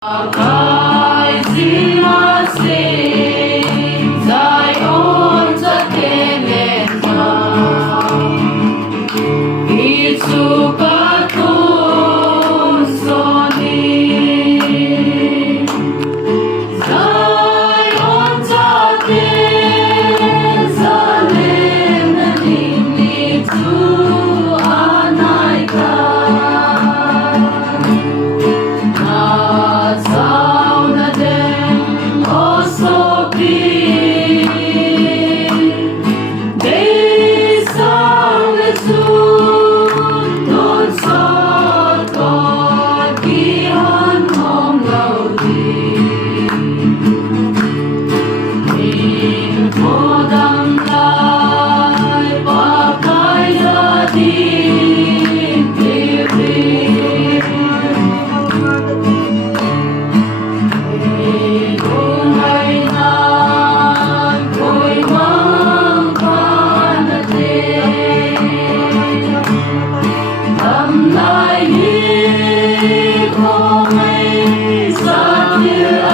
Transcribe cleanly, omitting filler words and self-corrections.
Kai simasing在on sa kenenang Itsukatun soni在on sa kensalim nanin itu anai ka Hãy subscribe cho kênh Ghiền Mì Gõ để không bỏ lỡ